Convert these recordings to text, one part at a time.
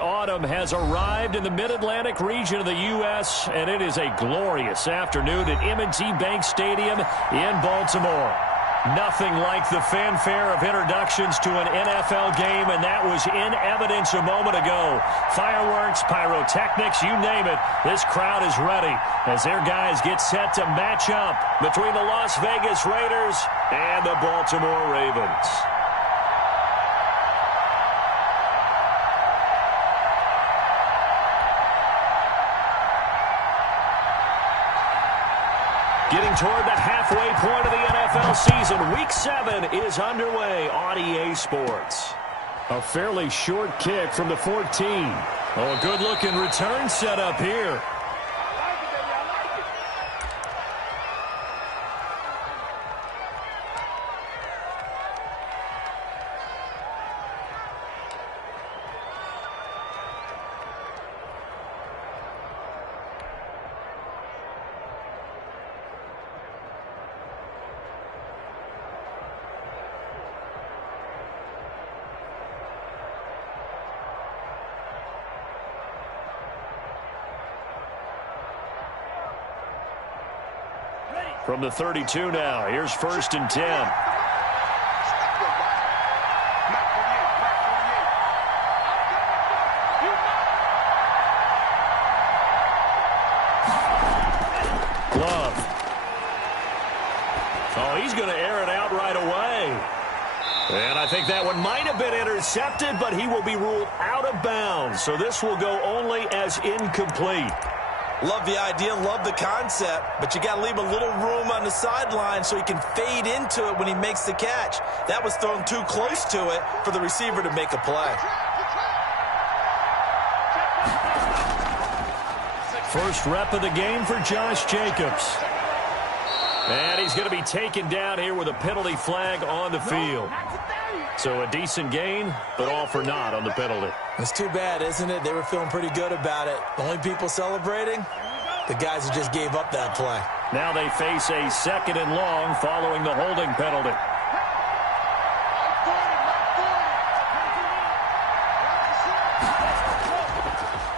Autumn has arrived in the mid-Atlantic region of the U.S., and it is a glorious afternoon at M&T Bank Stadium in Baltimore. Nothing like the fanfare of introductions to an NFL game, and that was in evidence a moment ago. Fireworks, pyrotechnics, you name it, this crowd is ready as their guys get set to match up between the Las Vegas Raiders and the Baltimore Ravens. Getting toward the halfway point of the NFL season. Week 7 is underway on EA Sports. A fairly short kick from the 14. Oh, a good-looking return set up here. From the 32 now, here's 1st and 10. Glove. Oh, he's going to air it out right away. And I think that one might have been intercepted, but he will be ruled out of bounds. So this will go only as incomplete. Love the idea, love the concept, but you got to leave a little room on the sideline so he can fade into it when he makes the catch. That was thrown too close to it for the receiver to make a play. First rep of the game for Josh Jacobs. And he's going to be taken down here with a penalty flag on the field. So a decent gain, but all for naught on the penalty. It's too bad, isn't it? They were feeling pretty good about it. The only people celebrating, the guys who just gave up that play. Now they face a 2nd and long following the holding penalty.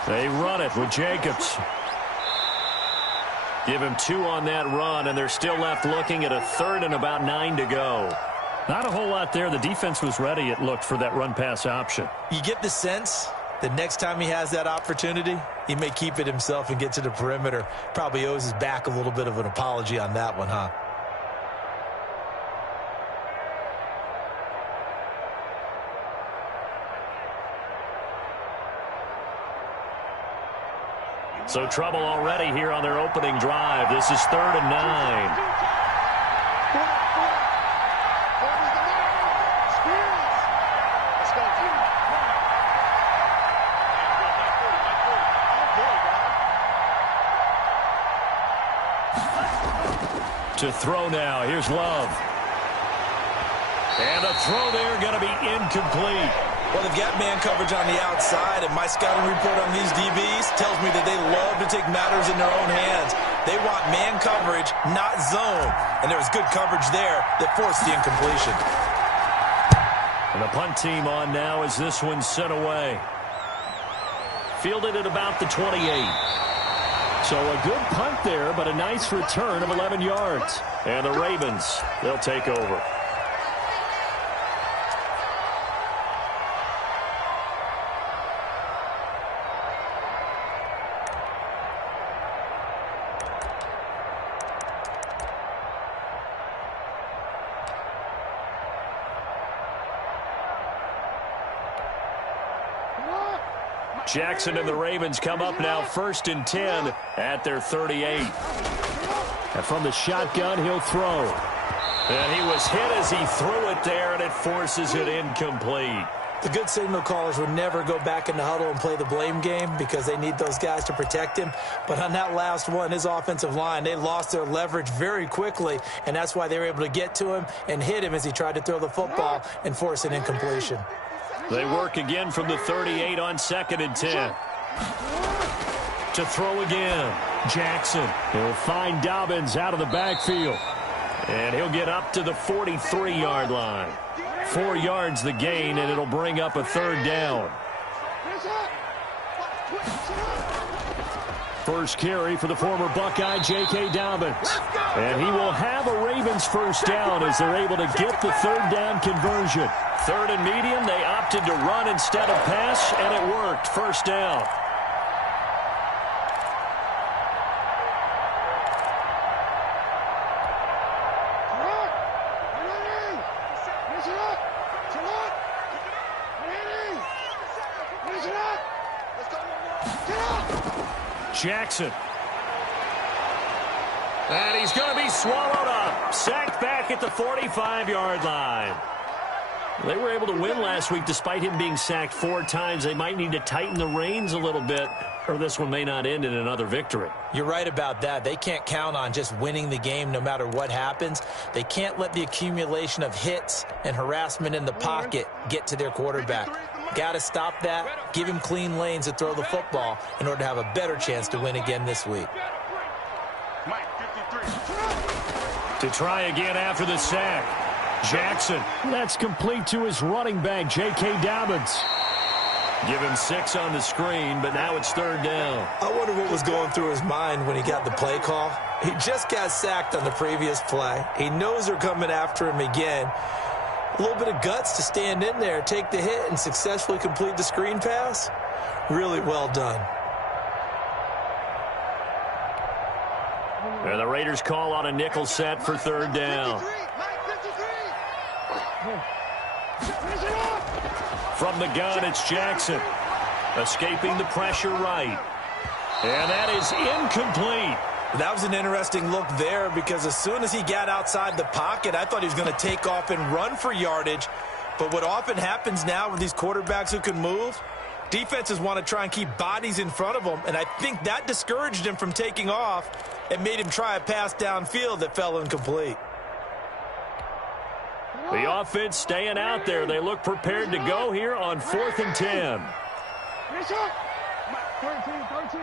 They run it with Jacobs. Give him 2 on that run, and they're still left looking at a 3rd and about 9 to go. Not a whole lot there. The defense was ready, it looked, for that run-pass option. You get the sense that next time he has that opportunity, he may keep it himself and get to the perimeter. Probably owes his back a little bit of an apology on that one, huh? So trouble already here on their opening drive. This is 3rd and 9. To throw now. Here's Love. And a throw there going to be incomplete. Well, they've got man coverage on the outside, and my scouting report on these DBs tells me that they love to take matters in their own hands. They want man coverage, not zone. And there was good coverage there that forced the incompletion. And the punt team on now as this one's sent away. Fielded at about the 28. So a good punt there, but a nice return of 11 yards. And the Ravens, they'll take over. Jackson and the Ravens come up now 1st and 10 at their 38. And from the shotgun, he'll throw. And he was hit as he threw it there, and it forces it incomplete. The good signal callers would never go back in the huddle and play the blame game because they need those guys to protect him. But on that last one, his offensive line, they lost their leverage very quickly, and that's why they were able to get to him and hit him as he tried to throw the football and force an incompletion. They work again from the 38 on 2nd and 10. To throw again. Jackson. He'll find Dobbins out of the backfield. And he'll get up to the 43-yard line. 4 yards the gain, and it'll bring up a 3rd down. First carry for the former Buckeye, J.K. Dobbins. And he will have a Ravens first down as they're able to get the third down conversion. Third and medium, they opted to run instead of pass, and it worked. First down. Jackson. And he's going to be swallowed up. Sacked back at the 45-yard line. They were able to win last week despite him being sacked 4 times. They might need to tighten the reins a little bit, or this one may not end in another victory. You're right about that. They can't count on just winning the game no matter what happens. They can't let the accumulation of hits and harassment in the pocket get to their quarterback. Got to stop that, give him clean lanes to throw the football in order to have a better chance to win again this week. To try again after the sack. Jackson. That's complete to his running back, J.K. Dobbins. Give him 6 on the screen, but now it's third down. I wonder what was going through his mind when he got the play call. He just got sacked on the previous play. He knows they're coming after him again. A little bit of guts to stand in there, take the hit, and successfully complete the screen pass. Really well done. And the Raiders call on a nickel set for third down. From the gun, it's Jackson. Escaping the pressure right. And that is incomplete. That was an interesting look there because as soon as he got outside the pocket, I thought he was going to take off and run for yardage. But what often happens now with these quarterbacks who can move, defenses want to try and keep bodies in front of them, and I think that discouraged him from taking off and made him try a pass downfield that fell incomplete. The offense staying out there. They look prepared to go here on 4th and 10. 13.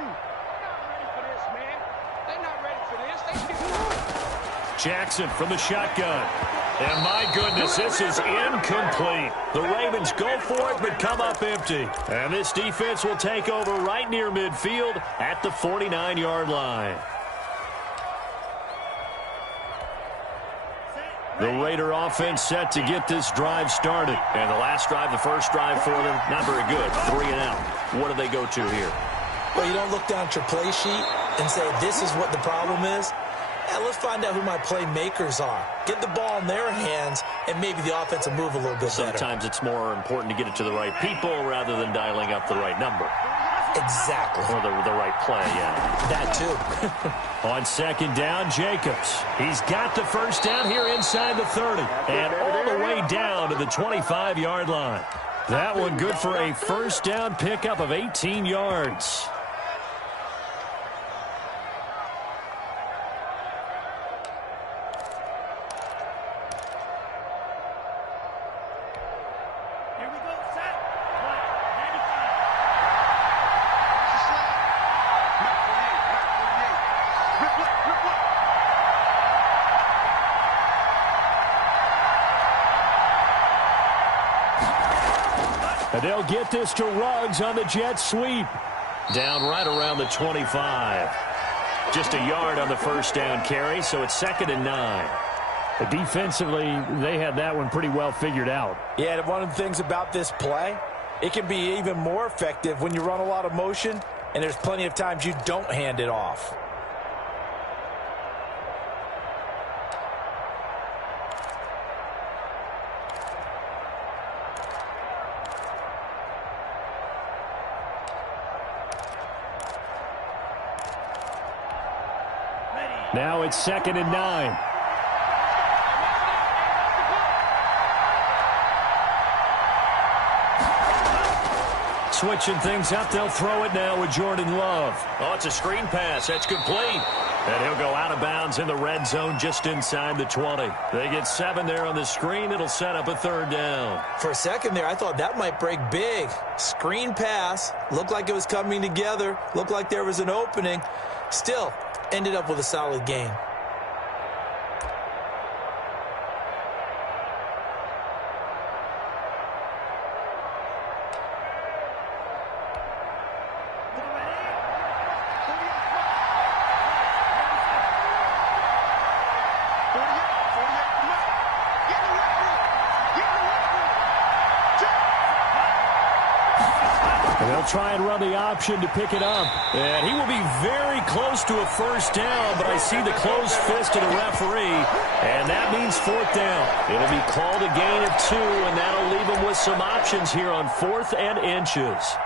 Jackson from the shotgun. And my goodness, this is incomplete. The Ravens go for it but come up empty. And this defense will take over right near midfield at the 49-yard line. The Raider offense set to get this drive started. And the last drive, the first drive for them, not very good. 3 and out. What do they go to here? Well, you don't look down at your play sheet and say, this is what the problem is. Yeah, let's find out who my playmakers are. Get the ball in their hands, and maybe the offense will move a little bit better. Sometimes it's more important to get it to the right people rather than dialing up the right number. Exactly. Or the right play, yeah. That too. On second down, Jacobs. He's got the first down here inside the 30. And all the way down to the 25-yard line. That one good for a first down pickup of 18 yards. And they'll get this to Ruggs on the jet sweep. Down right around the 25. Just a yard on the first down carry, so it's 2nd and 9. But defensively, they had that one pretty well figured out. Yeah, and one of the things about this play, it can be even more effective when you run a lot of motion, and there's plenty of times you don't hand it off. Now it's 2nd and 9. Switching things up, they'll throw it now with Jordan Love. Oh, it's a screen pass. That's complete. And he'll go out of bounds in the red zone just inside the 20. They get 7 there on the screen. It'll set up a third down. For a second there, I thought that might break big. Screen pass. Looked like it was coming together. Looked like there was an opening. Still, ended up with a solid gain. And they'll try and run the option to pick it up. And he will be very close to a first down, but I see the closed fist of the referee, and that means fourth down. It'll be called a gain of 2, and that'll leave them with some options here on 4th and inches.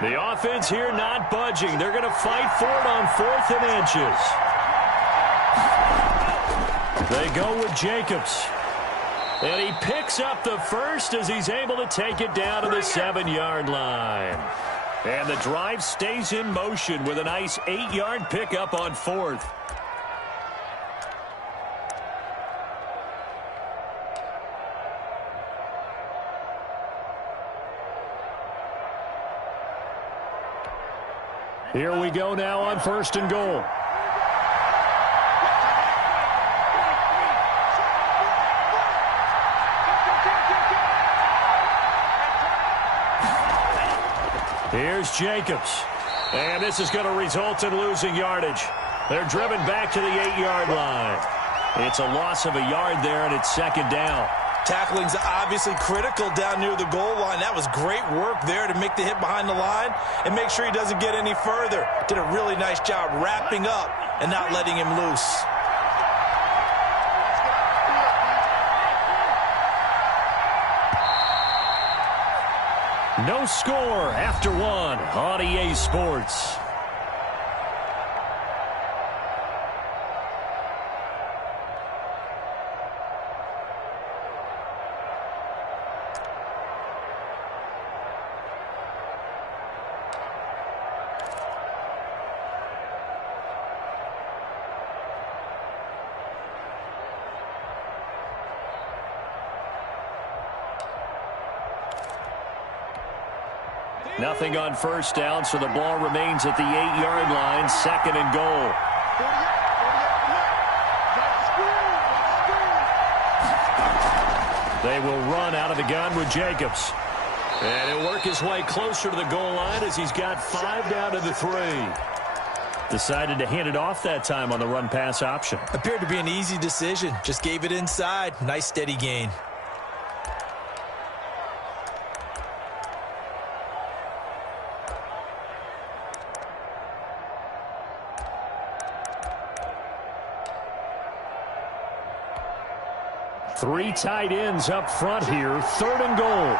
The offense here not budging. They're going to fight for it on 4th and inches. They go with Jacobs. And he picks up the first as he's able to take it down to the 7-yard line. And the drive stays in motion with a nice 8-yard pickup on 4th. Here we go now on 1st and goal. Here's Jacobs. And this is going to result in losing yardage. They're driven back to the 8-yard line. It's a loss of a yard there, and it's 2nd down. Tackling's obviously critical down near the goal line. That was great work there to make the hit behind the line and make sure he doesn't get any further. Did a really nice job wrapping up and not letting him loose. No score after 1 on EA Sports. Nothing on first down, so the ball remains at the 8-yard line, 2nd and goal. They will run out of the gun with Jacobs. And he'll work his way closer to the goal line as he's got 5 down to the 3. Decided to hand it off that time on the run-pass option. Appeared to be an easy decision. Just gave it inside. Nice steady gain. Three tight ends up front here. 3rd and goal.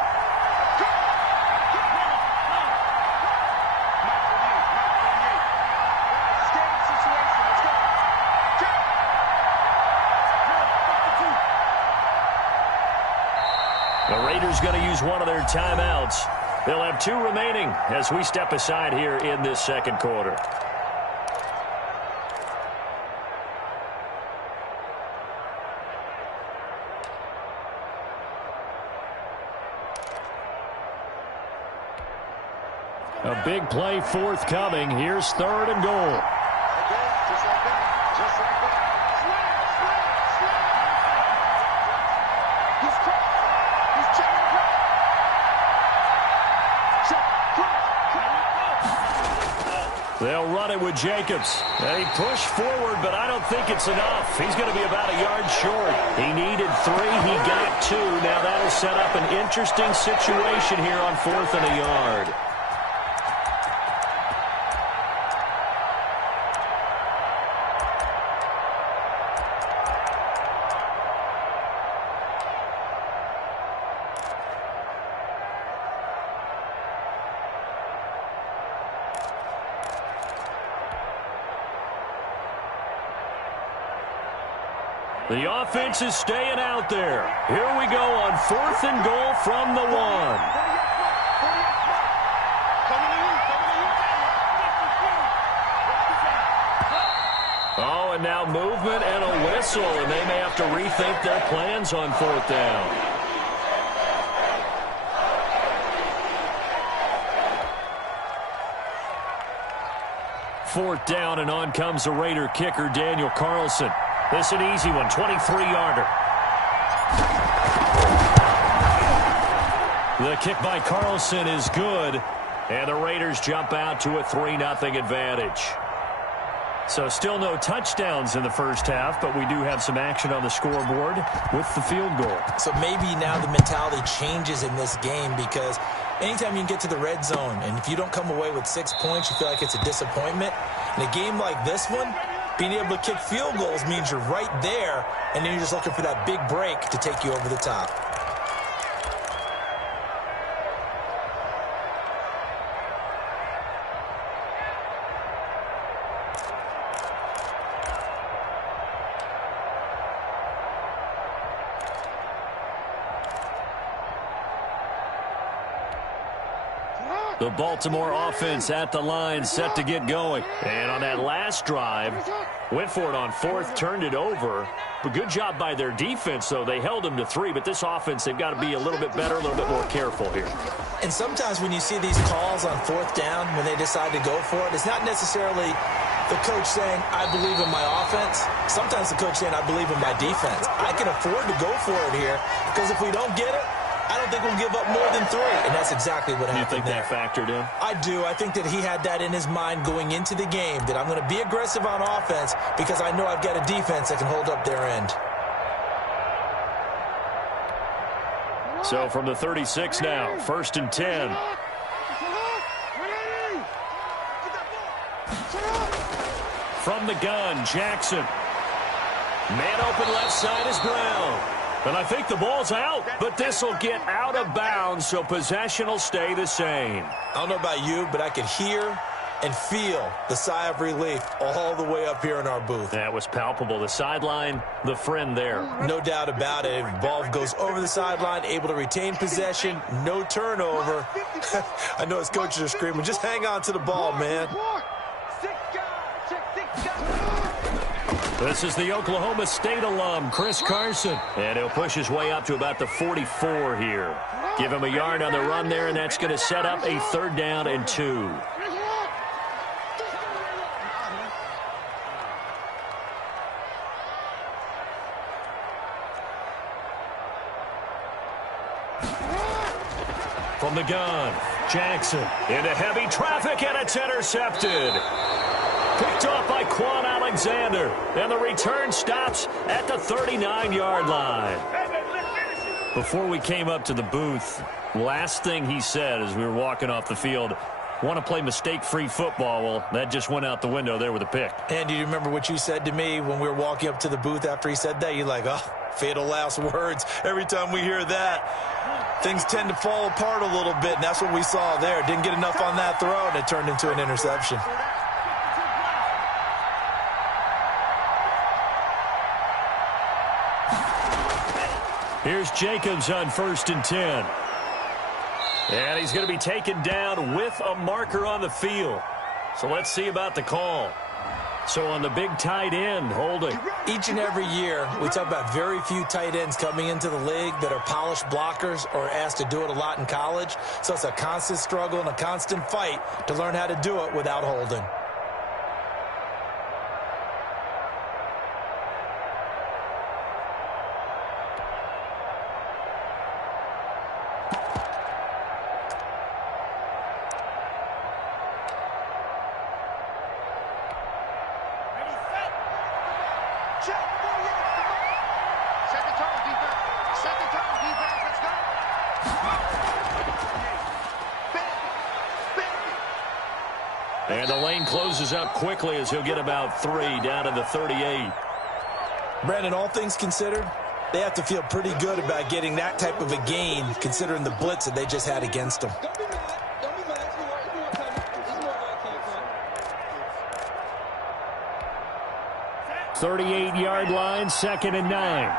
The Raiders going to use one of their timeouts. They'll have 2 remaining as we step aside here in this 2nd quarter. A big play forthcoming. Here's 3rd and goal. They'll run it with Jacobs. They push forward, but I don't think it's enough. He's going to be about a yard short. He needed 3. He got 2. Now that'll set up an interesting situation here on 4th and a yard. The offense is staying out there. Here we go on 4th and goal from the 1. Oh, and now movement and a whistle, and they may have to rethink their plans on 4th down. Fourth down, and on comes the Raider kicker, Daniel Carlson. This is an easy one, 23-yarder. The kick by Carlson is good, and the Raiders jump out to a 3-0 advantage. So still no touchdowns in the first half, but we do have some action on the scoreboard with the field goal. So maybe now the mentality changes in this game, because anytime you can get to the red zone, and if you don't come away with 6 points, you feel like it's a disappointment. In a game like this one, being able to kick field goals means you're right there, and then you're just looking for that big break to take you over the top. The Baltimore offense at the line, set to get going. And on that last drive, went for it on fourth, turned it over. But good job by their defense, though. They held them to 3, but this offense, they've got to be a little bit better, a little bit more careful here. And sometimes when you see these calls on fourth down, when they decide to go for it, it's not necessarily the coach saying, I believe in my offense. Sometimes the coach saying, I believe in my defense. I can afford to go for it here, because if we don't get it, I don't think we'll give up more than 3, and that's exactly what happened there. You think that factored in? I do. I think that he had that in his mind going into the game, that I'm going to be aggressive on offense because I know I've got a defense that can hold up their end. So from the 36 now, 1st and 10. From the gun, Jackson. Man open left side is Brown. And I think the ball's out, but this will get out of bounds, so possession will stay the same. I don't know about you, but I could hear and feel the sigh of relief all the way up here in our booth. That was palpable. The sideline, the friend there. No doubt about it. If the ball goes over the sideline, able to retain possession, no turnover. I know his coaches are screaming, just hang on to the ball, man. This is the Oklahoma State alum, Chris Carson. And he'll push his way up to about the 44 here. Give him a yard on the run there, and that's going to set up a 3rd down and 2. From the gun, Jackson into heavy traffic, and it's intercepted. Picked off by Quan Alexander, and the return stops at the 39-yard line. Before we came up to the booth, last thing he said as we were walking off the field, want to play mistake-free football. Well, that just went out the window there with a pick. And do you remember what you said to me when we were walking up to the booth after he said that? You're like, oh, fatal last words. Every time we hear that, things tend to fall apart a little bit, and that's what we saw there. Didn't get enough on that throw, and it turned into an interception. Here's Jacobs on 1st and 10. And he's going to be taken down with a marker on the field. So let's see about the call. So on the big tight end, holding. Each and every year, we talk about very few tight ends coming into the league that are polished blockers or asked to do it a lot in college. So it's a constant struggle and a constant fight to learn how to do it without holding. And the lane closes up quickly as he'll get about 3 down to the 38. Brandon, all things considered, they have to feel pretty good about getting that type of a gain considering the blitz that they just had against them. .38-yard line, 2nd and 9.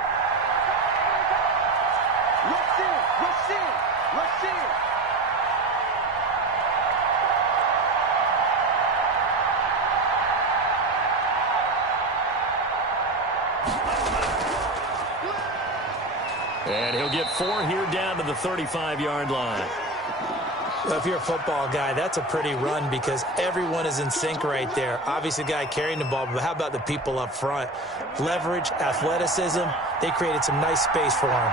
And he'll get 4 here down to the 35-yard line. Well, if you're a football guy, that's a pretty run because everyone is in sync right there. Obviously, the guy carrying the ball, but how about the people up front? Leverage, athleticism, they created some nice space for him.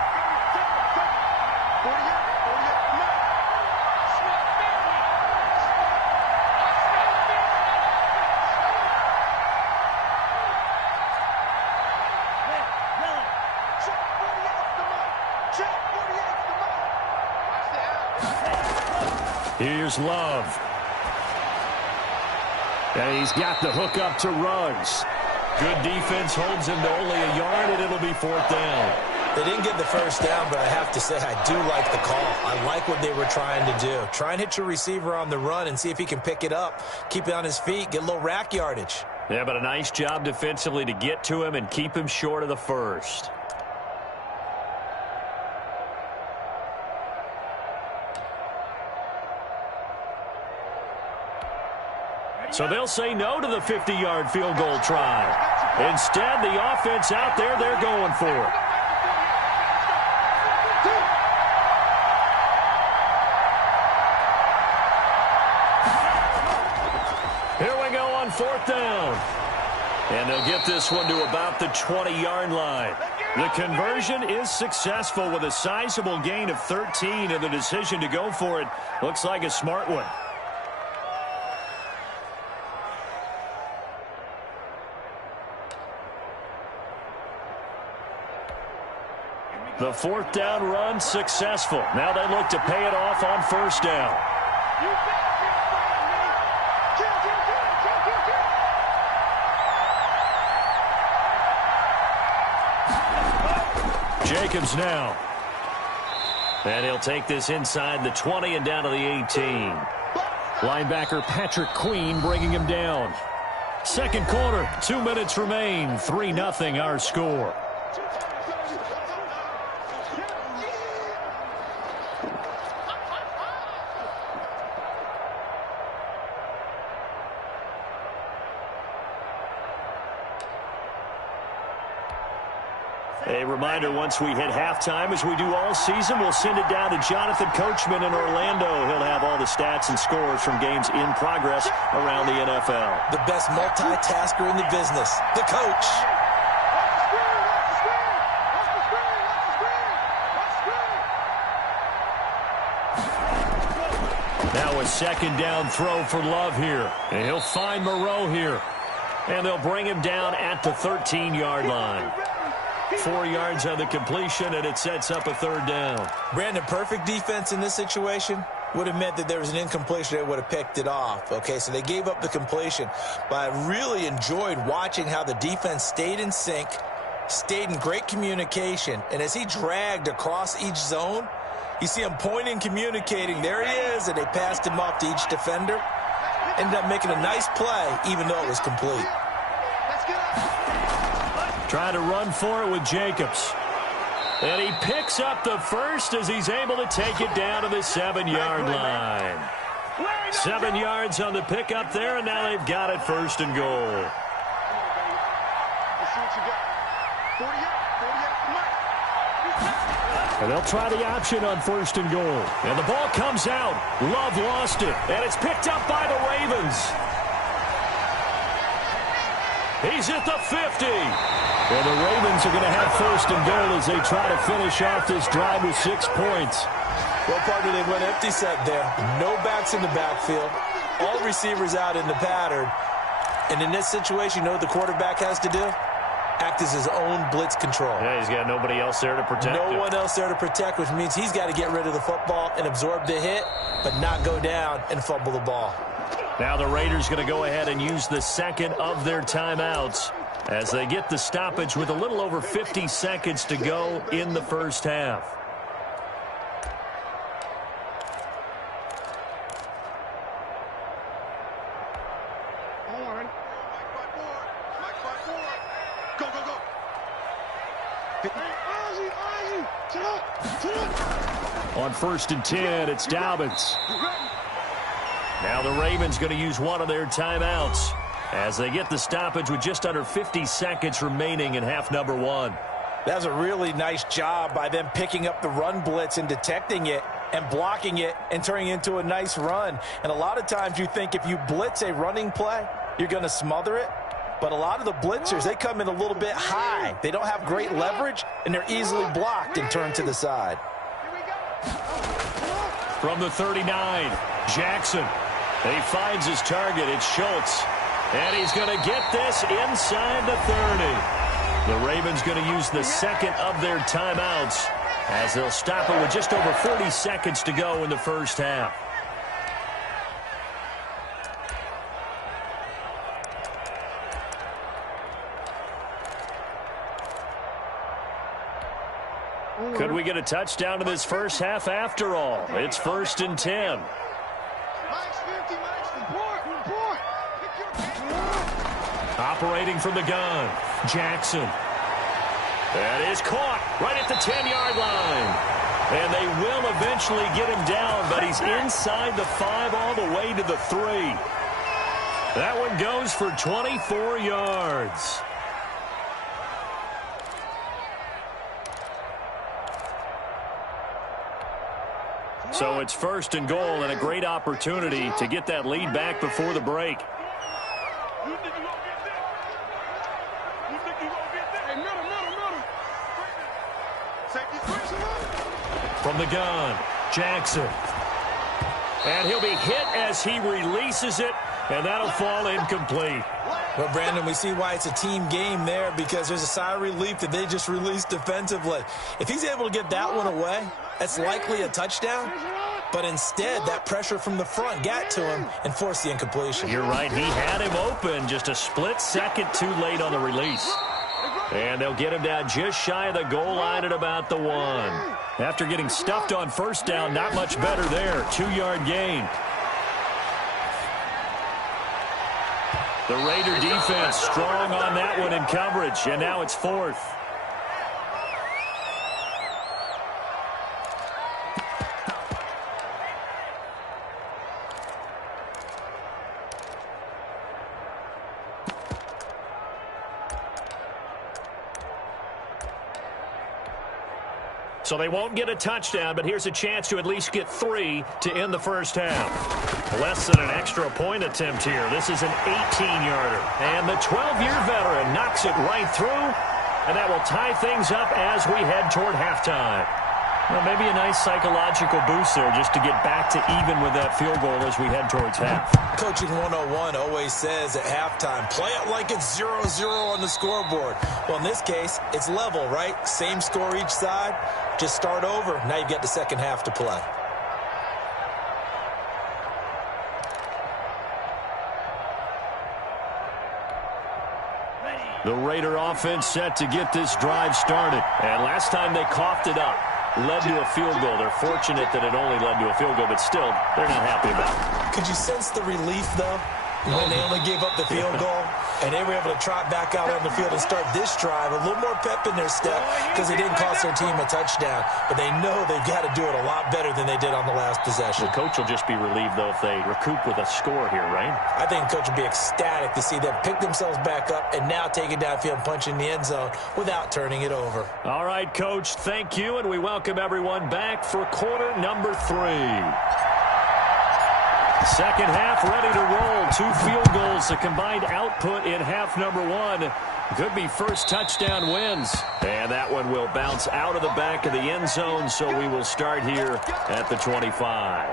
Here's Love. And he's got the hook up to Ruggs. Good defense holds him to only a yard, and it'll be 4th down. They didn't get the first down, but I have to say I do like the call. I like what they were trying to do. Try and hit your receiver on the run and see if he can pick it up, keep it on his feet, get a little rack yardage. Yeah, but a nice job defensively to get to him and keep him short of the first. So they'll say no to the 50-yard field goal try. Instead, the offense out there, they're going for it. Here we go on 4th down. And they'll get this one to about the 20-yard line. The conversion is successful with a sizable gain of 13, and the decision to go for it looks like a smart one. The 4th down run successful. Now they look to pay it off on 1st down. Jacobs now. And he'll take this inside the 20 and down to the 18. Linebacker Patrick Queen bringing him down. 2nd quarter, 2 minutes remain. 3-0 our score. A reminder, once we hit halftime, as we do all season, we'll send it down to Jonathan Coachman in Orlando. He'll have all the stats and scores from games in progress around the NFL. The best multitasker in the business, the coach. Now a 2nd down throw for Love here. And he'll find Moreau here. And they'll bring him down at the 13-yard line. 4 yards on the completion, and it sets up a 3rd down. Brandon, perfect defense in this situation would have meant that there was an incompletion. They would have picked it off. Okay, so they gave up the completion. But I really enjoyed watching how the defense stayed in sync, stayed in great communication. And as he dragged across each zone, you see him pointing, communicating. There he is, and they passed him off to each defender. Ended up making a nice play, even though it was complete. Trying to run for it with Jacobs. And he picks up the first as he's able to take it down to the 7-yard line. 7 yards on the pickup there, and now they've got it 1st and goal. And they'll try the option on 1st and goal. And the ball comes out. Love lost it, and it's picked up by the Ravens. He's at the 50. And the Ravens are going to have 1st and goal as they try to finish off this drive with 6 points. Well, partner, they went empty set there. No backs in the backfield. All receivers out in the pattern. And in this situation, you know what the quarterback has to do? Act as his own blitz control. Yeah, he's got nobody else there to protect him. No one else there to protect, which means he's got to get rid of the football and absorb the hit, but not go down and fumble the ball. Now the Raiders going to go ahead and use the 2nd of their timeouts as they get the stoppage with a little over 50 seconds to go in the 1st half. On 1st and 10, it's Dobbins. Now the Ravens going to use one of their timeouts as they get the stoppage with just under 50 seconds remaining in half number 1. That was a really nice job by them picking up the run blitz and detecting it. and blocking it and turning it into a nice run. And a lot of times you think if you blitz a running play, you're going to smother it. But a lot of the blitzers, they come in a little bit high. They don't have great leverage, and they're easily blocked and turned to the side. From the 39, Jackson. He finds his target. It's Schultz. And he's going to get this inside the 30. The Ravens going to use the second of their timeouts as they'll stop it with just over 40 seconds to go in the first half. Could we get a touchdown in this first half after all? It's 1st and 10. Operating from the gun, Jackson. That is caught right at the 10-yard line. And they will eventually get him down, but he's inside the 5 all the way to the 3. That one goes for 24 yards. So it's 1st and goal and a great opportunity to get that lead back before the break. From the gun, Jackson. And he'll be hit as he releases it, and that'll fall incomplete. Well, Brandon, we see why it's a team game there, because there's a sigh of relief that they just released defensively. If he's able to get that one away, that's likely a touchdown. But instead, that pressure from the front got to him and forced the incompletion. You're right. He had him open just a split second too late on the release. And they'll get him down just shy of the goal line at about the 1. After getting stuffed on first down, not much better there. 2-yard gain. The Raider defense strong on that one in coverage, and now it's 4th. So they won't get a touchdown, but here's a chance to at least get 3 to end the first half. Less than an extra point attempt here. This is an 18-yarder. And the 12-year veteran knocks it right through, and that will tie things up as we head toward halftime. Well, maybe a nice psychological boost there just to get back to even with that field goal as we head towards half. Coaching 101 always says at halftime, play it like it's 0-0 on the scoreboard. Well, in this case, it's level, right? Same score each side. Just start over. Now you've got the second half to play. The Raider offense set to get this drive started. And last time they coughed it up, led to a field goal. They're fortunate that it only led to a field goal, but still, they're not happy about it. Could you sense the relief, though, when they only gave up the field goal? And they were able to trot back out on the field and start this drive. A little more pep in their step because it didn't cost their team a touchdown. But they know they've got to do it a lot better than they did on the last possession. The coach will just be relieved, though, if they recoup with a score here, right? I think the coach will be ecstatic to see them pick themselves back up and now take it downfield and punch in the end zone without turning it over. All right, Coach, thank you, and we welcome everyone back for quarter number 3. Second half ready to roll. 2 field goals, the combined output in half number 1. Could be first touchdown wins. And that one will bounce out of the back of the end zone, so we will start here at the 25.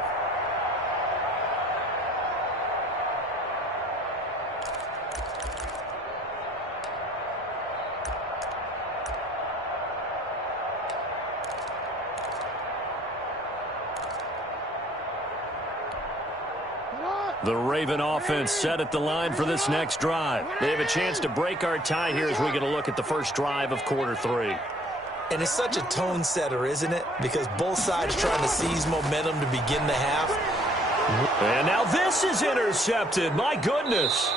The Raven offense set at the line for this next drive. They have a chance to break our tie here as we get a look at the first drive of quarter 3. And it's such a tone setter, isn't it? Because both sides trying to seize momentum to begin the half. And now this is intercepted. My goodness.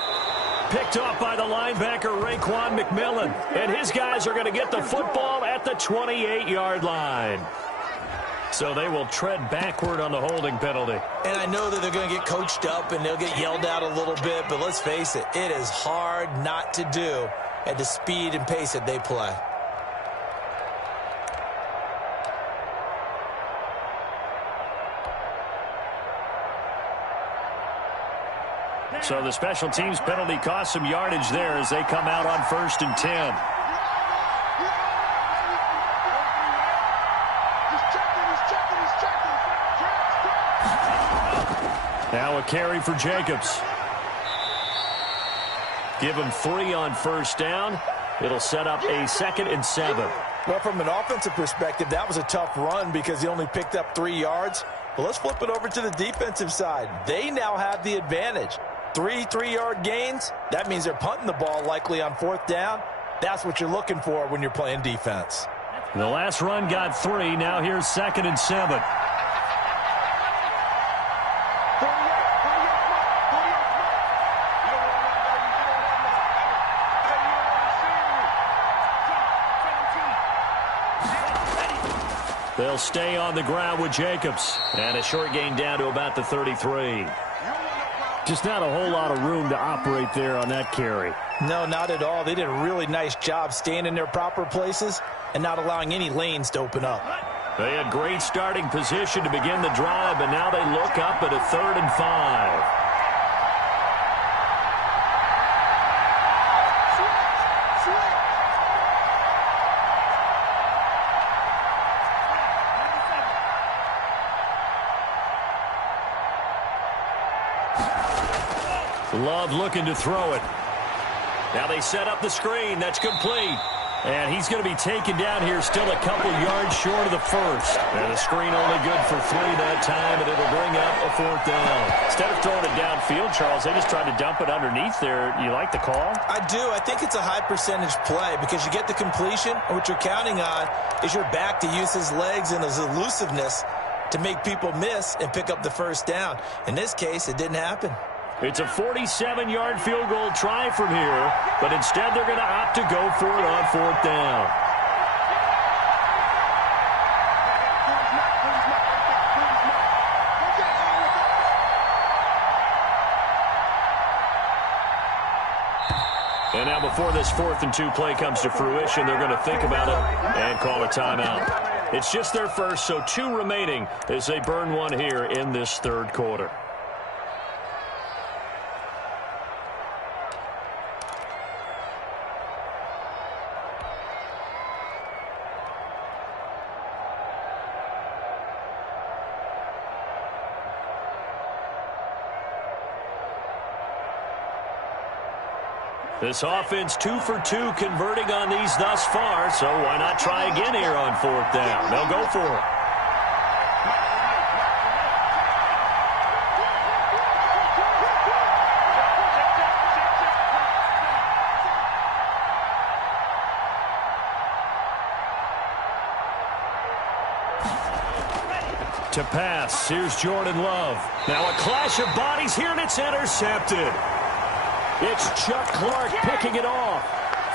Picked off by the linebacker, Raekwon McMillan. And his guys are going to get the football at the 28-yard line. So they will tread backward on the holding penalty. And I know that they're going to get coached up and they'll get yelled out a little bit, but let's face it, it is hard not to do at the speed and pace that they play. So the special teams penalty cost some yardage there as they come out on 1st and 10. Now a carry for Jacobs. Give him 3 on 1st down. It'll set up a 2nd and 7. Well, from an offensive perspective, that was a tough run because he only picked up 3 yards. But let's flip it over to the defensive side. They now have the advantage. 3 3-yard gains. That means they're punting the ball likely on 4th down. That's what you're looking for when you're playing defense. The last run got 3. Now here's 2nd and 7. They'll stay on the ground with Jacobs. And a short gain down to about the 33. Just not a whole lot of room to operate there on that carry. No, not at all. They did a really nice job staying in their proper places and not allowing any lanes to open up. They had great starting position to begin the drive, but now they look up at a 3rd and 5. Love looking to throw it. Now they set up the screen. That's complete. And he's going to be taken down here still a couple yards short of the 1st. And the screen only good for 3 that time, and it'll bring up a 4th down. Instead of throwing it downfield, Charles, they just tried to dump it underneath there. You like the call? I do. I think it's a high percentage play because you get the completion, and what you're counting on is your back to use his legs and his elusiveness to make people miss and pick up the 1st down. In this case, it didn't happen. It's a 47-yard field goal try from here, but instead they're going to opt to go for it on 4th down. And now before this 4th and 2 play comes to fruition, they're going to think about it and call a timeout. It's just their first, so 2 remaining as they burn one here in this 3rd quarter. This offense 2 for 2 converting on these thus far, so why not try again here on 4th down? They'll go for it. To pass, here's Jordan Love. Now a clash of bodies here, and it's intercepted. It's Chuck Clark picking it off.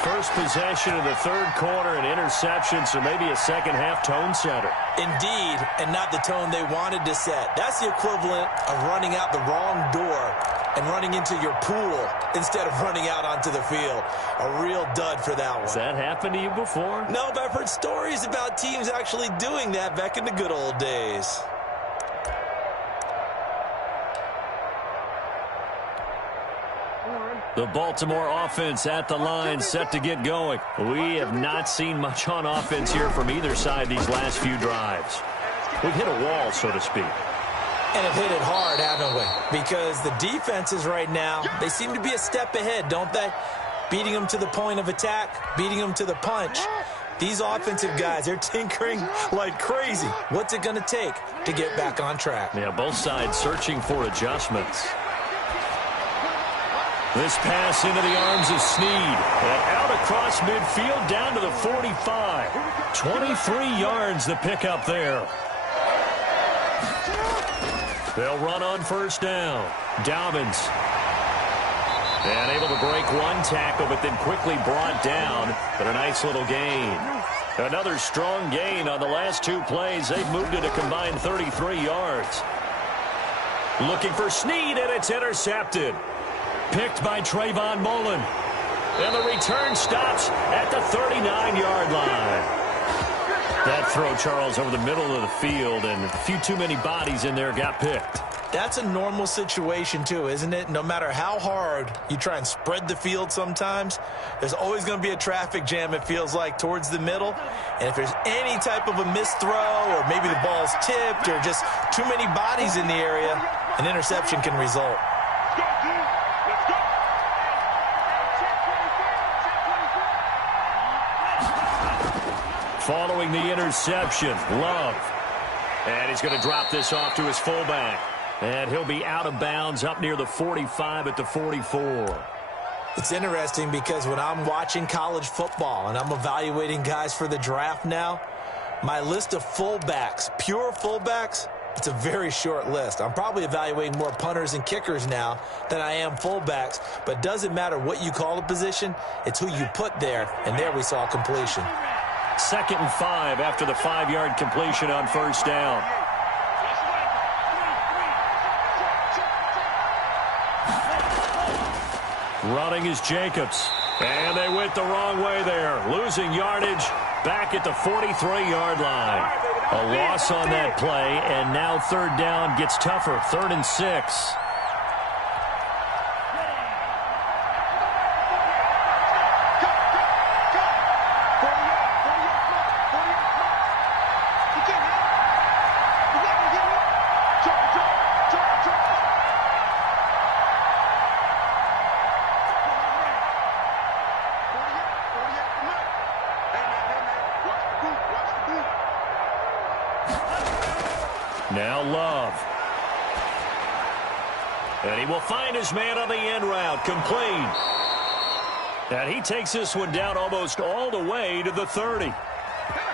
First possession of the 3rd quarter, an interception, so maybe a second-half tone setter. Indeed, and not the tone they wanted to set. That's the equivalent of running out the wrong door and running into your pool instead of running out onto the field. A real dud for that one. Has that happened to you before? No, but I've heard stories about teams actually doing that back in the good old days. The Baltimore offense at the line, set to get going. We have not seen much on offense here from either side these last few drives. We've hit a wall, so to speak. And have hit it hard, haven't we? Because the defenses right now, they seem to be a step ahead, don't they? Beating them to the point of attack, beating them to the punch. These offensive guys, they're tinkering like crazy. What's it going to take to get back on track? Yeah, both sides searching for adjustments. This pass into the arms of Snead. And out across midfield down to the 45. 23 yards the pickup there. They'll run on 1st down. Dobbins. And able to break one tackle, but then quickly brought down. But a nice little gain. Another strong gain on the last 2 plays. They've moved it a combined 33 yards. Looking for Snead, and it's intercepted. Picked by Trayvon Mullen. And the return stops at the 39-yard line. That throw, Charles, over the middle of the field, and a few too many bodies in there got picked. That's a normal situation, too, isn't it? No matter how hard you try and spread the field sometimes, there's always going to be a traffic jam, it feels like, towards the middle. And if there's any type of a missed throw or maybe the ball's tipped or just too many bodies in the area, an interception can result. Following the interception, Love. And he's going to drop this off to his fullback. And he'll be out of bounds up near the 45 at the 44. It's interesting because when I'm watching college football and I'm evaluating guys for the draft now, my list of fullbacks, pure fullbacks, it's a very short list. I'm probably evaluating more punters and kickers now than I am fullbacks, but it doesn't matter what you call a position, it's who you put there, and there we saw completion. 2nd and 5 after the 5-yard completion on first down. Running is Jacobs. And they went the wrong way there. Losing yardage back at the 43-yard line. A loss on that play, and now 3rd down gets tougher. 3rd and 6. Now Love. And he will find his man on the end route. Complete. And he takes this one down almost all the way to the 30.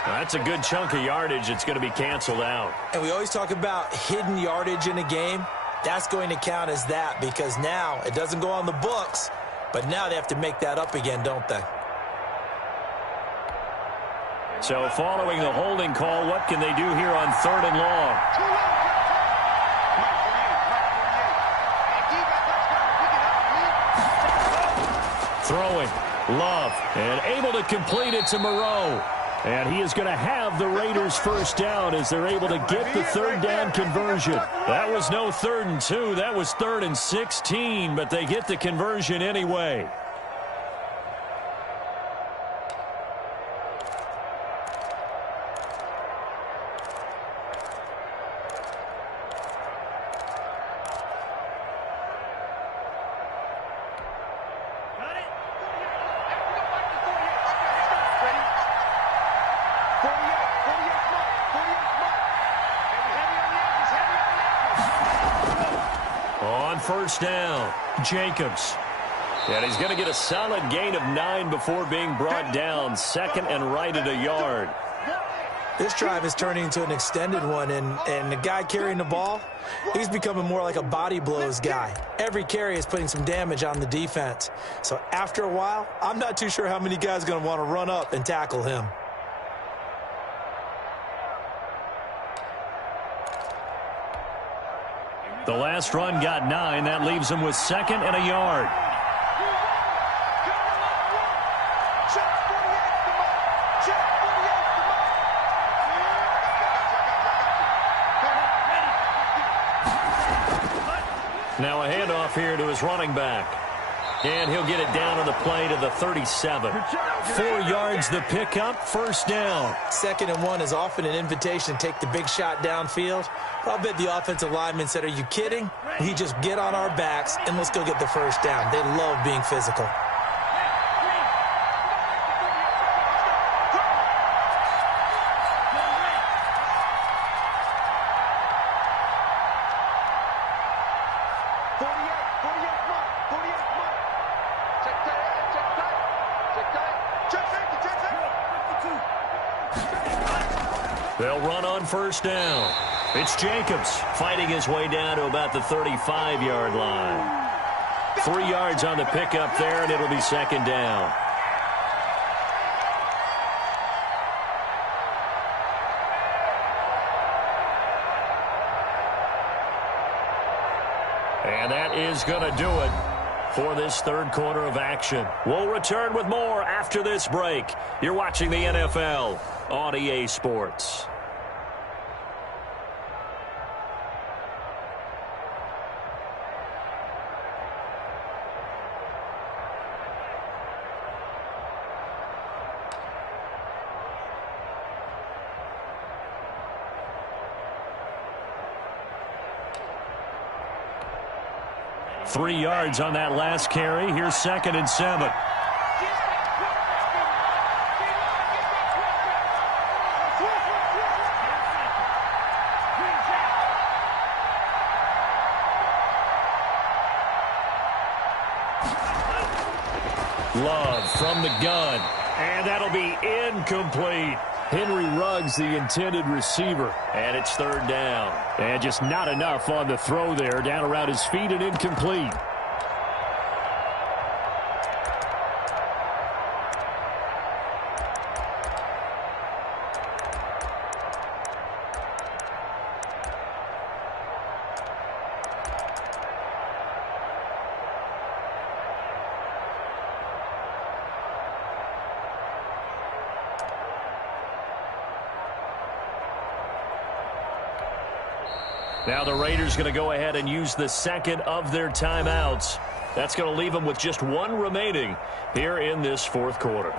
That's a good chunk of yardage. It's going to be canceled out. And we always talk about hidden yardage in a game. That's going to count as that because now it doesn't go on the books, but now they have to make that up again, don't they? So following the holding call, what can they do here on 3rd and long? Throwing, Love, and able to complete it to Moreau. And he is going to have the Raiders first down as they're able to get the 3rd down conversion. That was no 3rd and 2. That was 3rd and 16, but they get the conversion anyway. On first down, Jacobs. And he's going to get a solid gain of 9 before being brought down. 2nd and right at a yard. This drive is turning into an extended one, and the guy carrying the ball, he's becoming more like a body blows guy. Every carry is putting some damage on the defense. So after a while, I'm not too sure how many guys are going to want to run up and tackle him. The last run got 9. That leaves him with 2nd and a yard. Now a handoff here to his running back. And he'll get it down on the play to the 37. 4 yards the pickup, first down. 2nd and 1 is often an invitation to take the big shot downfield. I'll bet the offensive lineman said, are you kidding? We just get on our backs and let's go get the first down. They love being physical. They'll run on first down. It's Jacobs fighting his way down to about the 35-yard line. 3 yards on the pickup there, and it'll be 2nd down. And that is going to do it for this 3rd quarter of action. We'll return with more after this break. You're watching the NFL on EA Sports. 3 yards on that last carry. Here's 2nd and 7. Love from the gun, and that'll be incomplete. Henry Ruggs, the intended receiver. And it's 3rd down. And just not enough on the throw there. Down around his feet and incomplete. Now the Raiders going to go ahead and use the 2nd of their timeouts. That's going to leave them with just 1 remaining here in this 4th quarter.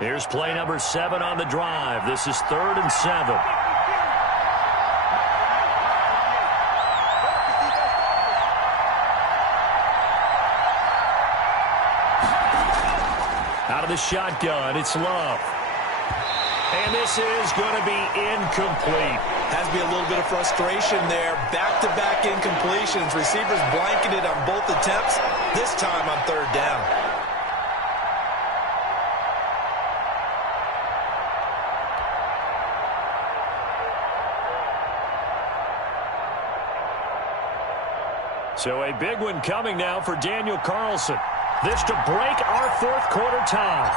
Here's play number 7 on the drive. This is 3rd and 7. Out of the shotgun, it's Love. And this is going to be incomplete. Has to be a little bit of frustration there. Back-to-back incompletions. Receivers blanketed on both attempts, this time on 3rd down. So a big one coming now for Daniel Carlson. This to break our 4th quarter tie.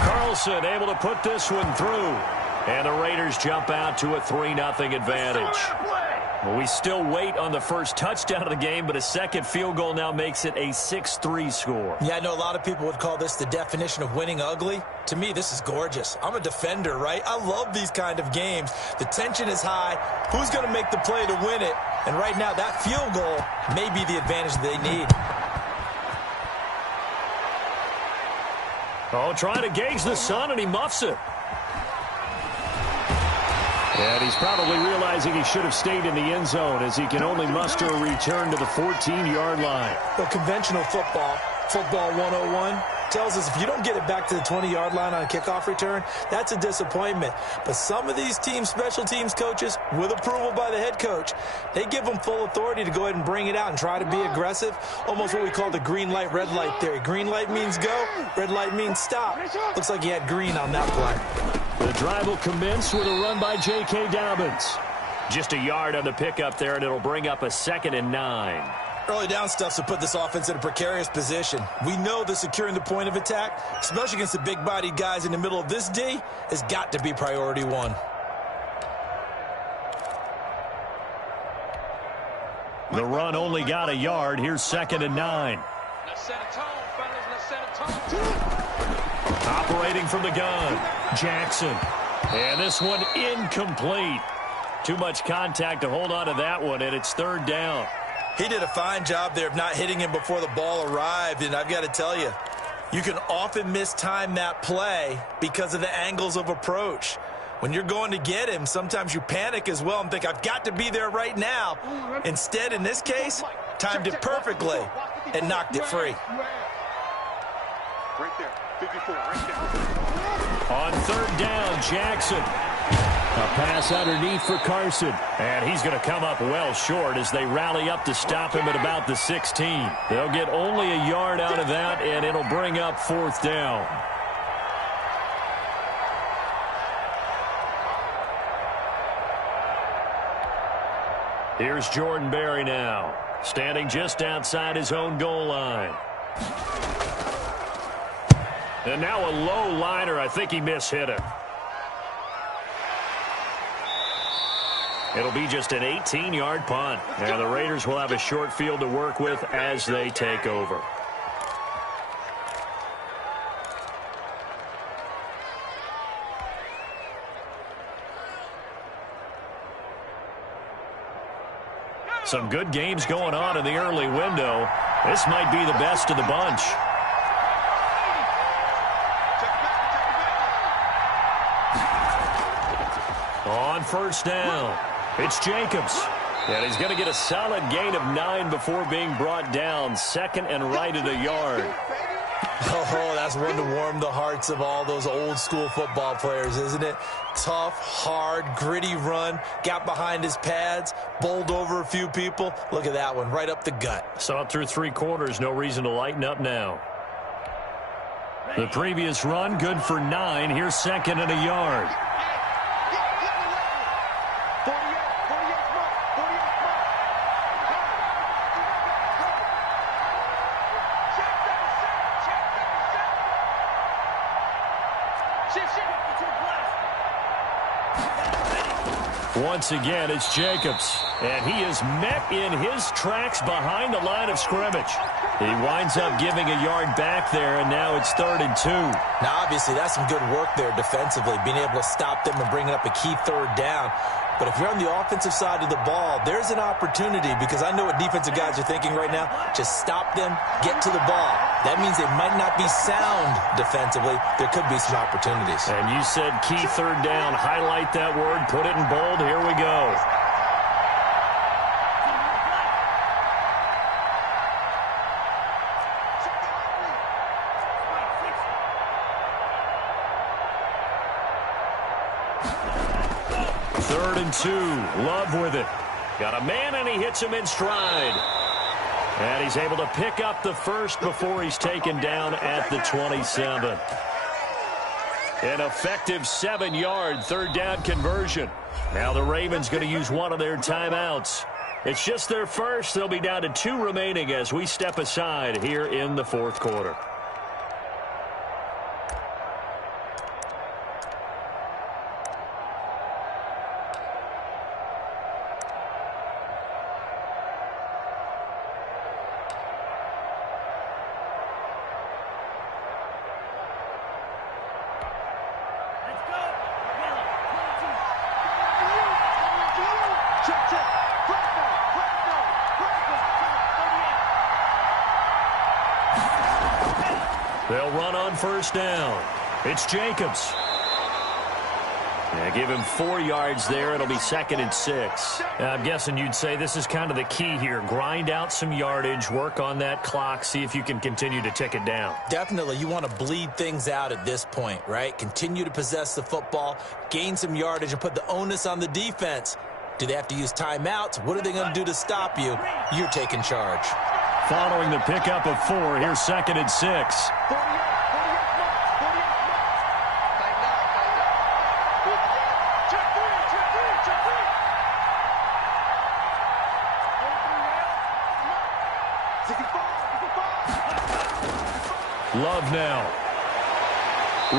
Carlson able to put this one through. And the Raiders jump out to a 3-0 advantage. Well, we still wait on the first touchdown of the game, but a 2nd field goal now makes it a 6-3 score. Yeah, I know a lot of people would call this the definition of winning ugly. To me, this is gorgeous. I'm a defender, right? I love these kind of games. The tension is high. Who's going to make the play to win it? And right now, that field goal may be the advantage they need. Oh, trying to gauge the sun, and he muffs it. And he's probably realizing he should have stayed in the end zone as he can only muster a return to the 14-yard line. Well, conventional football 101, tells us if you don't get it back to the 20-yard line on a kickoff return, that's a disappointment. But some of these special teams coaches, with approval by the head coach, they give them full authority to go ahead and bring it out and try to be aggressive, almost what we call the green light, red light theory. Green light means go, red light means stop. Looks like he had green on that play. The drive will commence with a run by J.K. Dobbins. Just a yard on the pickup there, and it'll bring up a 2nd and 9. Early down stuff to put this offense in a precarious position. We know that securing the point of attack, especially against the big-bodied guys in the middle of this D, has got to be priority 1. The run only got a yard. Here's 2nd and 9. Let's set a tone, fellas. Let's set a tone. Operating from the gun, Jackson. And this one incomplete. Too much contact to hold on to that one, and it's 3rd down. He did a fine job there of not hitting him before the ball arrived, and I've got to tell you, you can often mistime that play because of the angles of approach. When you're going to get him, sometimes you panic as well and think, I've got to be there right now. Instead, in this case, timed it perfectly and knocked it free. Right there, 54, right there. On 3rd down, Jackson. A pass underneath for Carson. And he's going to come up well short as they rally up to stop him at about the 16. They'll get only a yard out of that, and it'll bring up 4th down. Here's Jordan Berry now, standing just outside his own goal line. And now a low liner. I think he mishit it. It'll be just an 18-yard punt. And the Raiders will have a short field to work with as they take over. Some good games going on in the early window. This might be the best of the bunch. on first down. It's Jacobs. And he's going to get a solid gain of 9 before being brought down. Second and right at a yard. Oh, that's one to warm the hearts of all those old school football players, isn't it? Tough, hard, gritty run. Got behind his pads, bowled over a few people. Look at that one, right up the gut. Saw it through 3 quarters. No reason to lighten up now. The previous run, good for 9. Here's second and a yard. Once again, it's Jacobs. And he is met in his tracks behind the line of scrimmage. He winds up giving a yard back there, and now it's 3rd and 2. Now, obviously, that's some good work there defensively, being able to stop them and bringing up a key 3rd down. But if you're on the offensive side of the ball, there's an opportunity, because I know what defensive guys are thinking right now. Just stop them, get to the ball. That means they might not be sound defensively. There could be some opportunities. And you said key 3rd down. Highlight that word. Put it in bold. Here we go. Third and 2. Love with it. Got a man, and he hits him in stride. And he's able to pick up the first before he's taken down at the 27. An effective 7-yard 3rd down conversion. Now the Ravens going to use one of their timeouts. It's just their first. They'll be down to 2 remaining as we step aside here in the 4th quarter. They'll run on first down. It's Jacobs. Yeah, give him 4 yards there. It'll be 2nd and 6. I'm guessing you'd say this is kind of the key here. Grind out some yardage, work on that clock, see if you can continue to tick it down. Definitely. You want to bleed things out at this point, right? Continue to possess the football, gain some yardage, and put the onus on the defense. Do they have to use timeouts? What are they going to do to stop you? You're taking charge. Following the pickup of 4, here's 2nd and 6. Love now.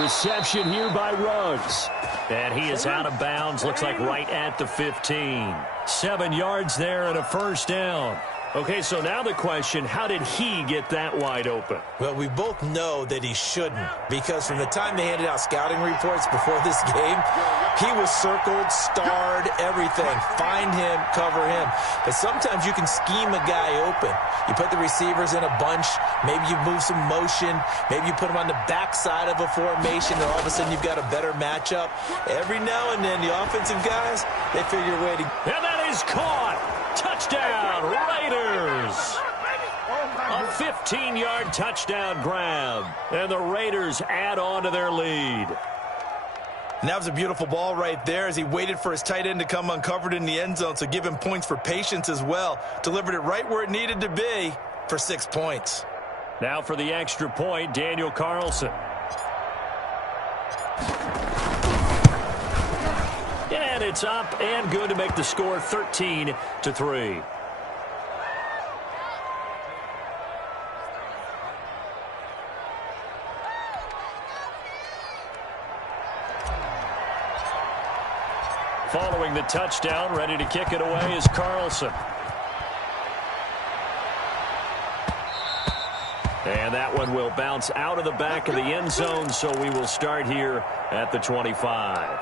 Reception here by Ruggs. And he is out of bounds. Looks like right at the 15. 7 yards there and a first down. Okay, so now the question, how did he get that wide open? Well, we both know that he shouldn't, because from the time they handed out scouting reports before this game, he was circled, starred, everything. Find him, cover him. But sometimes you can scheme a guy open. You put the receivers in a bunch. Maybe you move some motion. Maybe you put them on the backside of a formation, and all of a sudden you've got a better matchup. Every now and then, the offensive guys, they figure a way to... And that is caught. Touchdown, Raiders. A 15-yard touchdown grab. And the Raiders add on to their lead. And that was a beautiful ball right there as he waited for his tight end to come uncovered in the end zone, so give him points for patience as well. Delivered it right where it needed to be for 6 points. Now for the extra point, Daniel Carlson. And it's up and good to make the score 13-3. Following the touchdown, ready to kick it away is Carlson. And that one will bounce out of the back of the end zone, so we will start here at the 25.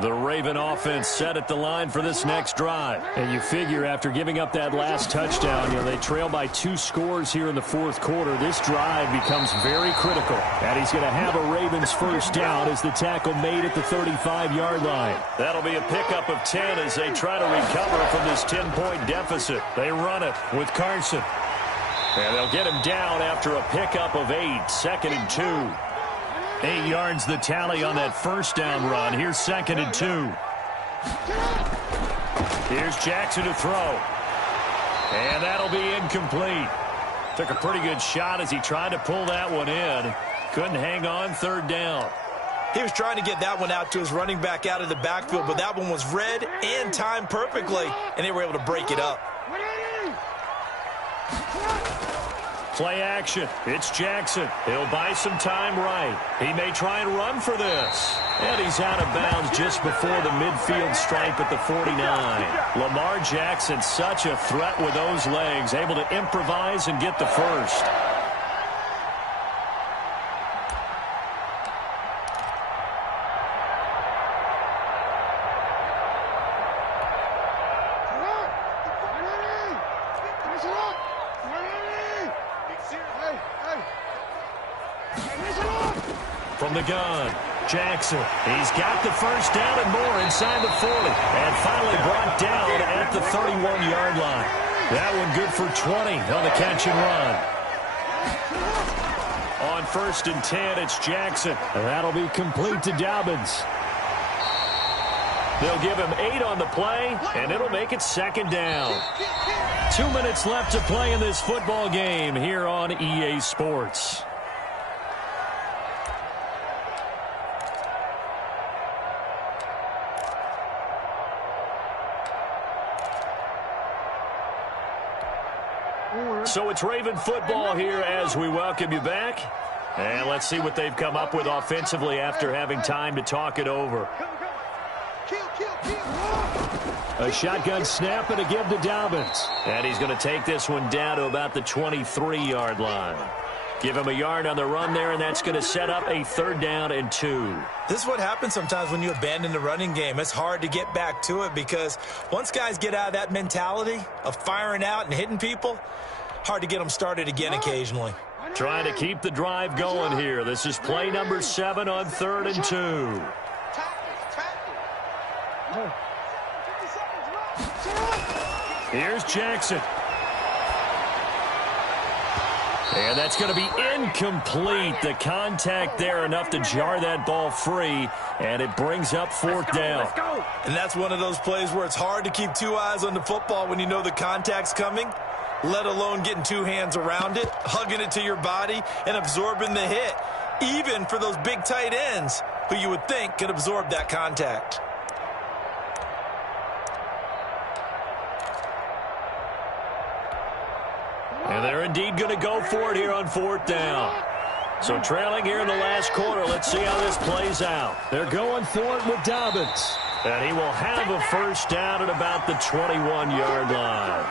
The Raven offense set at the line for this next drive. And you figure after giving up that last touchdown, they trail by 2 scores here in the fourth quarter. This drive becomes very critical. And he's going to have a Ravens first down as the tackle made at the 35-yard line. That'll be a pickup of 10 as they try to recover from this 10-point deficit. They run it with Carson. And they'll get him down after a pickup of 8, 2nd and 2. 8 yards the tally on that first down run. Here's 2nd and 2. Here's Jackson to throw. And that'll be incomplete. Took a pretty good shot as he tried to pull that one in. Couldn't hang on, 3rd down. He was trying to get that one out to his running back out of the backfield, but that one was read and timed perfectly, and they were able to break it up. Play action. It's Jackson. He'll buy some time right. He may try and run for this. And he's out of bounds just before the midfield stripe at the 49. Lamar Jackson, such a threat with those legs, able to improvise and get the first. From the gun, Jackson. He's got the first down and more inside the 40. And finally brought down at the 31-yard line. That one good for 20 on the catch and run. On 1st and 10, it's Jackson. And that'll be complete to Dobbins. They'll give him 8 on the play, and it'll make it 2nd down. 2 minutes left to play in this football game here on EA Sports. So it's Raven football here as we welcome you back. And let's see what they've come up with offensively after having time to talk it over. A shotgun snap and a give to Dobbins. And he's going to take this one down to about the 23-yard line. Give him a yard on the run there, and that's going to set up a 3rd down and 2. This is what happens sometimes when you abandon the running game. It's hard to get back to it because once guys get out of that mentality of firing out and hitting people, hard to get them started again occasionally. Trying to keep the drive going here. This is play number 7 on 3rd and 2. Here's Jackson. And that's going to be incomplete. The contact there enough to jar that ball free, and it brings up 4th down. And that's one of those plays where it's hard to keep 2 eyes on the football when you know the contact's coming, let alone getting 2 hands around it, hugging it to your body, and absorbing the hit, even for those big tight ends who you would think could absorb that contact. And they're indeed going to go for it here on 4th down. So trailing here in the last quarter, let's see how this plays out. They're going for it with Dobbins. And he will have a first down at about the 21-yard line.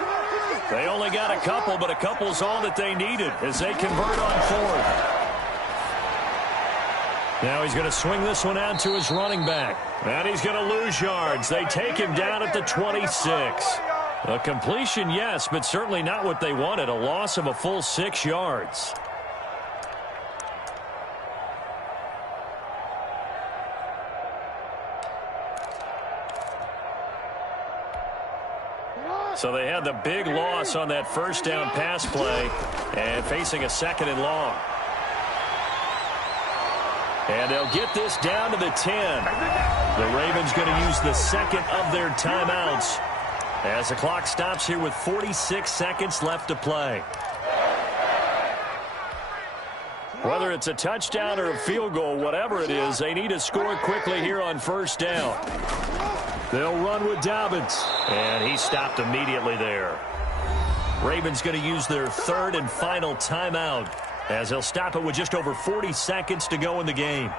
They only got a couple, but a couple's all that they needed as they convert on 4th. Now he's going to swing this one out to his running back. And he's going to lose yards. They take him down at the 26. A completion, yes, but certainly not what they wanted. A loss of a full 6 yards. So they had the big loss on that first down pass play and facing a 2nd and long. And they'll get this down to the 10. The Ravens going to use the 2nd of their timeouts as the clock stops here with 46 seconds left to play. Whether it's a touchdown or a field goal, whatever it is, they need to score quickly here on first down. They'll run with Dobbins. And he stopped immediately there. Ravens going to use their 3rd and final timeout as they'll stop it with just over 40 seconds to go in the game.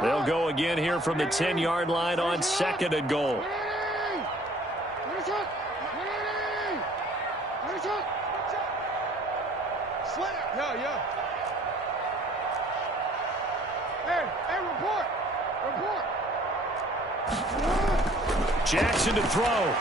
They'll go again here from the 10-yard line on 2nd and goal. Yeah. Hey, report. Jackson to throw.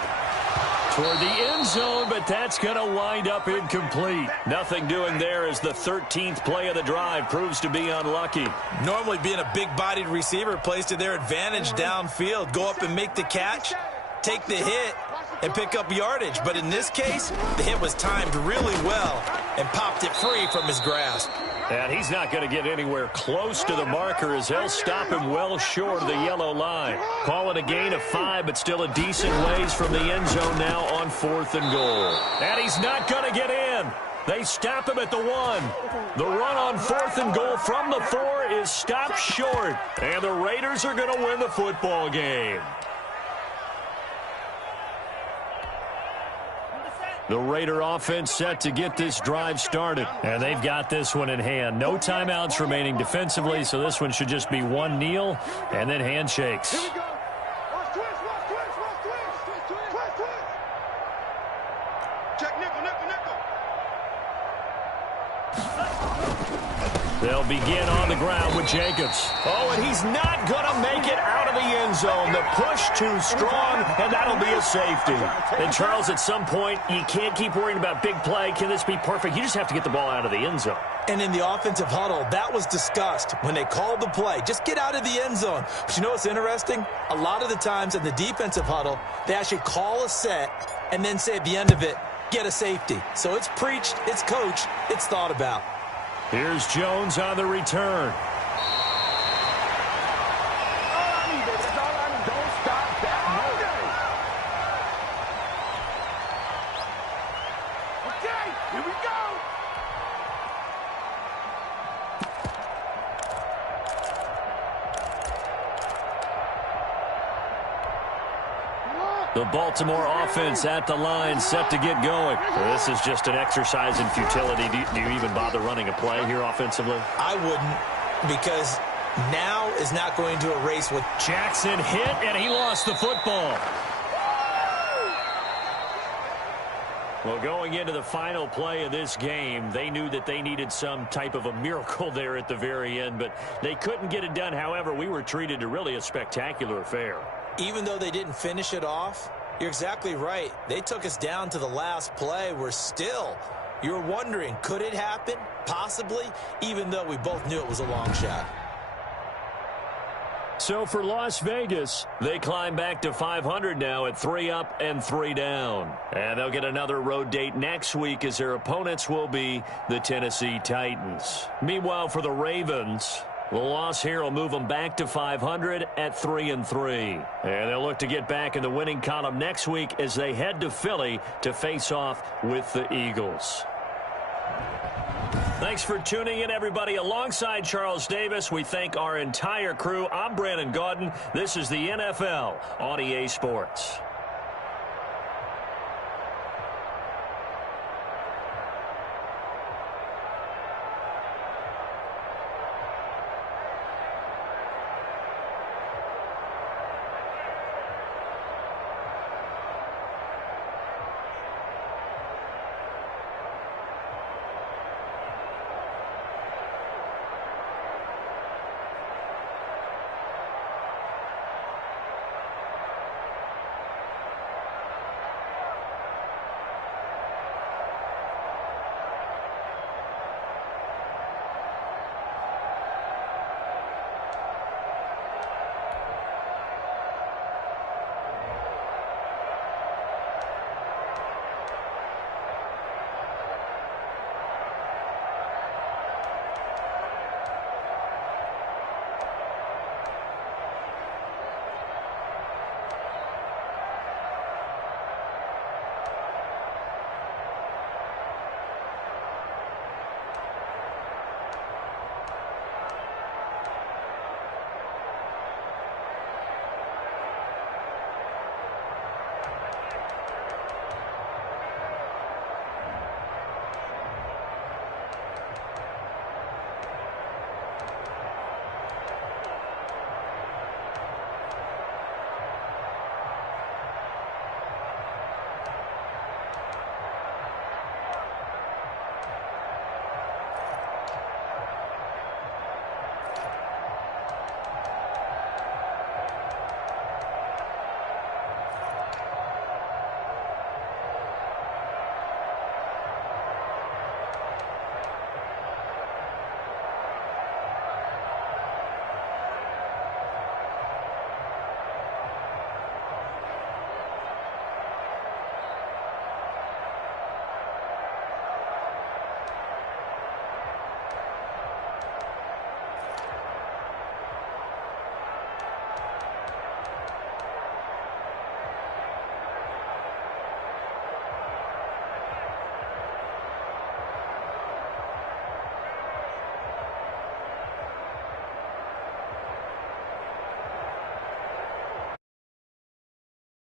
Toward the end zone, but that's going to wind up incomplete. Nothing doing there as the 13th play of the drive proves to be unlucky. Normally being a big-bodied receiver plays to their advantage downfield. Go up and make the catch, take the hit, and pick up yardage. But in this case, the hit was timed really well and popped it free from his grasp. And he's not going to get anywhere close to the marker as they'll stop him well short of the yellow line. Call it a gain of 5, but still a decent ways from the end zone now on 4th and goal. And he's not going to get in. They stop him at the 1. The run on 4th and goal from the 4 is stopped short. And the Raiders are going to win the football game. The Raider offense set to get this drive started. And they've got this one in hand. No timeouts remaining defensively, so this one should just be one kneel and then handshakes. They'll begin on the ground with Jacobs. Oh, and he's not going to make it out of the end zone. The push too strong, and that'll be a safety. And, Charles, at some point, you can't keep worrying about big play. Can this be perfect? You just have to get the ball out of the end zone. And in the offensive huddle, that was discussed when they called the play. Just get out of the end zone. But you know what's interesting? A lot of the times in the defensive huddle, they actually call a set and then say at the end of it, get a safety. So it's preached, it's coached, it's thought about. Here's Jones on the return. Okay, here we go. The Baltimore offense at the line, set to get going. This is just an exercise in futility. Do you even bother running a play here offensively? I wouldn't, because now is not going to erase what Jackson hit, and he lost the football. Well, going into the final play of this game, they knew that they needed some type of a miracle there at the very end, but they couldn't get it done. However, we were treated to really a spectacular affair. Even though they didn't finish it off, you're exactly right. They took us down to the last play. You're wondering, could it happen? Possibly, even though we both knew it was a long shot. So for Las Vegas, they climb back to 500 now at 3 up and 3 down. And they'll get another road date next week as their opponents will be the Tennessee Titans. Meanwhile, for the Ravens, the loss here will move them back to 500 at 3 and 3. And they'll look to get back in the winning column next week as they head to Philly to face off with the Eagles. Thanks for tuning in, everybody. Alongside Charles Davis, we thank our entire crew. I'm Brandon Gaudin. This is the NFL on EA Sports.